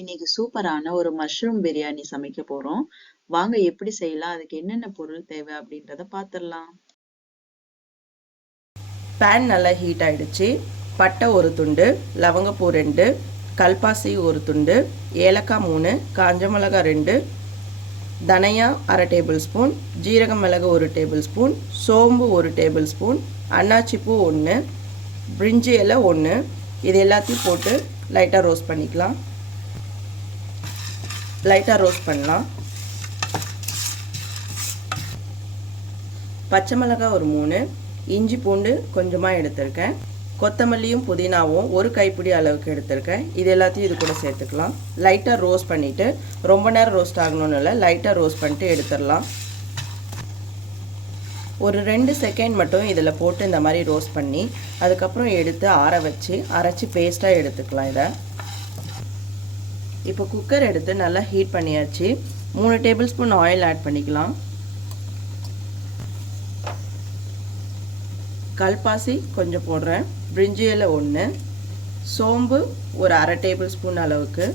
இன்னைக்கு சூப்பரான ஒரு மஷ்ரூம் பிரியாணி சமைக்க போறோம். வாங்க எப்படி செய்யலாம், அதுக்கு என்னென்ன பொருள் தேவை அப்படின்றத பார்த்துடலாம். பேன் நல்லா ஹீட் ஆயிடுச்சு. பட்டை ஒரு துண்டு, லவங்கப்பூ 2, கல்பாசி ஒரு துண்டு, ஏலக்காய் 3, காஞ்ச மிளகாய் 2, தனியா அரை டேபிள் ஸ்பூன், ஜீரக மிளகு 1 டேபிள் ஸ்பூன், சோம்பு 1 டேபிள் ஸ்பூன், அன்னாச்சிப்பூ 1, பிரிஞ்சி இலை 1. இது எல்லாத்தையும் போட்டு லைட்டாக ரோஸ்ட் பண்ணிக்கலாம். லைட்டாக ரோஸ்ட் பண்ணலாம். பச்சை மிளகாய் ஒரு 3, இஞ்சி பூண்டு கொஞ்சமாக எடுத்திருக்கேன். கொத்தமல்லியும் புதினாவும் ஒரு கைப்பிடி அளவுக்கு எடுத்திருக்கேன். இது எல்லாத்தையும் இது கூட சேர்த்துக்கலாம். லைட்டாக ரோஸ்ட் பண்ணிவிட்டு, ரொம்ப நேரம் ரோஸ்ட் ஆகணும்னு இல்லை, லைட்டாக ரோஸ்ட் பண்ணிட்டு எடுத்துடலாம். ஒரு 2 செகண்ட் மட்டும் இதில் போட்டு இந்த மாதிரி ரோஸ்ட் பண்ணி அதுக்கப்புறம் எடுத்து ஆற வச்சு அரைச்சி பேஸ்ட்டாக எடுத்துக்கலாம். இதை இப்போ குக்கர் எடுத்து நல்லா ஹீட் பண்ணியாச்சு. 3 டேபிள் ஸ்பூன் ஆயில் ஆட் பண்ணிக்கலாம். கல்பாசி கொஞ்சம் போடுறேன், பிரிஞ்சி இலை 1, சோம்பு ஒரு அரை டேபிள் ஸ்பூன் அளவுக்கு,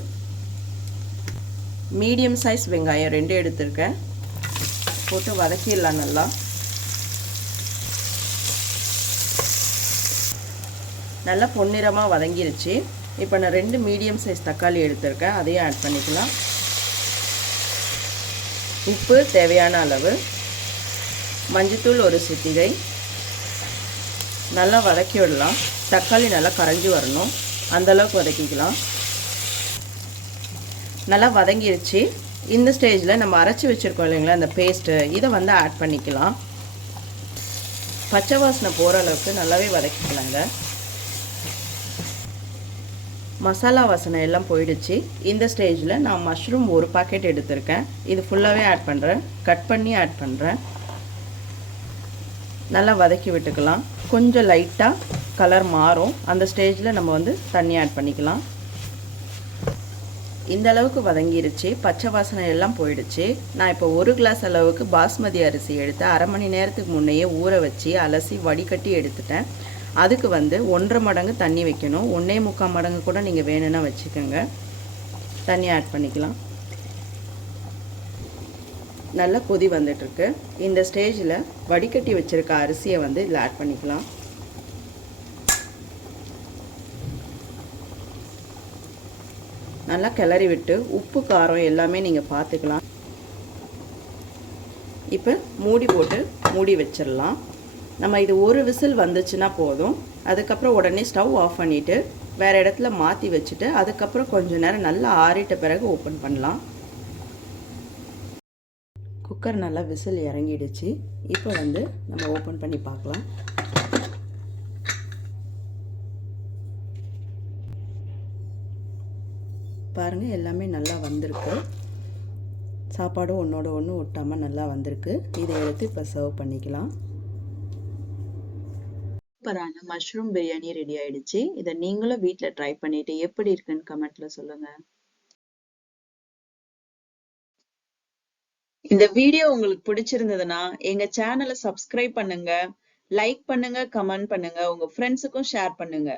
மீடியம் சைஸ் வெங்காயம் 2 எடுத்திருக்கேன். போட்டு வதக்கிடலாம். நல்லா பொன்னிறமாக வதங்கிருச்சு. இப்போ நான் 2 மீடியம் சைஸ் தக்காளி எடுத்திருக்கேன், அதையும் ஆட் பண்ணிக்கலாம். உப்பு தேவையான அளவு, மஞ்சத்தூள் ஒரு சிட்டிகை. நல்லா வதக்கி விடலாம். தக்காளி நல்லா கரைஞ்சி வரணும், அந்தளவுக்கு வதக்கிக்கலாம். நல்லா வதங்கிருச்சு. இந்த ஸ்டேஜில் நம்ம அரைச்சி வச்சுருக்கோம் இல்லைங்களா அந்த பேஸ்ட்டு, இதை வந்து ஆட் பண்ணிக்கலாம். பச்சை வாசனை போகிற அளவுக்கு நல்லாவே வதக்கிக்கலாம். இதை மசாலா வாசனை எல்லாம் போயிடுச்சு. இந்த ஸ்டேஜில் நான் மஷ்ரூம் ஒரு பாக்கெட் எடுத்திருக்கேன், இது ஃபுல்லாகவே ஆட் பண்ணுறேன். கட் பண்ணி ஆட் பண்ணுறேன். நல்லா வதக்கி விட்டுக்கலாம். கொஞ்சம் லைட்டாக கலர் மாறும், அந்த ஸ்டேஜில் நம்ம வந்து தண்ணி ஆட் பண்ணிக்கலாம். இந்த அளவுக்கு வதங்கிருச்சு, பச்சை வாசனை எல்லாம் போயிடுச்சு. நான் இப்போ 1 கிளாஸ் அளவுக்கு பாஸ்மதி அரிசி எடுத்து அரை மணி நேரத்துக்கு முன்னையே ஊற வச்சு அலசி வடிகட்டி எடுத்துட்டேன். அதுக்கு வந்து 1.5 மடங்கு தண்ணி வைக்கணும். 1.25 மடங்கு கூட நீங்கள் வேணும்னா வச்சுக்கோங்க. தண்ணி ஆட் பண்ணிக்கலாம். நல்லா கொதி வந்துட்டுருக்கு. இந்த ஸ்டேஜில் வடிகட்டி வச்சுருக்க அரிசியை வந்து இதில் ஆட் பண்ணிக்கலாம். நல்லா கிளறி விட்டு உப்பு காரம் எல்லாமே நீங்கள் பார்த்துக்கலாம். இப்போ மூடி போட்டு மூடி வச்சிடலாம். நம்ம இது ஒரு விசில் வந்துச்சுன்னா போதும். அதுக்கப்புறம் உடனே ஸ்டவ் ஆஃப் பண்ணிவிட்டு வேறு இடத்துல மாற்றி வச்சுட்டு அதுக்கப்புறம் கொஞ்சம் நேரம் நல்லா ஆறிட்ட பிறகு ஓப்பன் பண்ணலாம். குக்கர் நல்லா விசில் இறங்கிடுச்சு. இப்போ வந்து நம்ம ஓப்பன் பண்ணி பார்க்கலாம். பாருங்கள், எல்லாமே நல்லா வந்திருக்கு. சாப்பாடும் ஒன்றோட ஒன்று ஒட்டாமல் நல்லா வந்திருக்கு. இதை எடுத்து இப்போ சர்வ் பண்ணிக்கலாம். சூப்பரான மஷ்ரூம் பிரியாணி ரெடி ஆயிடுச்சு. இதை நீங்களும் வீட்ல ட்ரை பண்ணிட்டு எப்படி இருக்குன்னு கமெண்ட்ல சொல்லுங்க. இந்த வீடியோ உங்களுக்கு பிடிச்சிருந்ததுன்னா எங்க சேனலை சப்ஸ்கிரைப் பண்ணுங்க, லைக் பண்ணுங்க, கமெண்ட் பண்ணுங்க, உங்க ஃப்ரெண்ட்ஸுக்கும் ஷேர் பண்ணுங்க.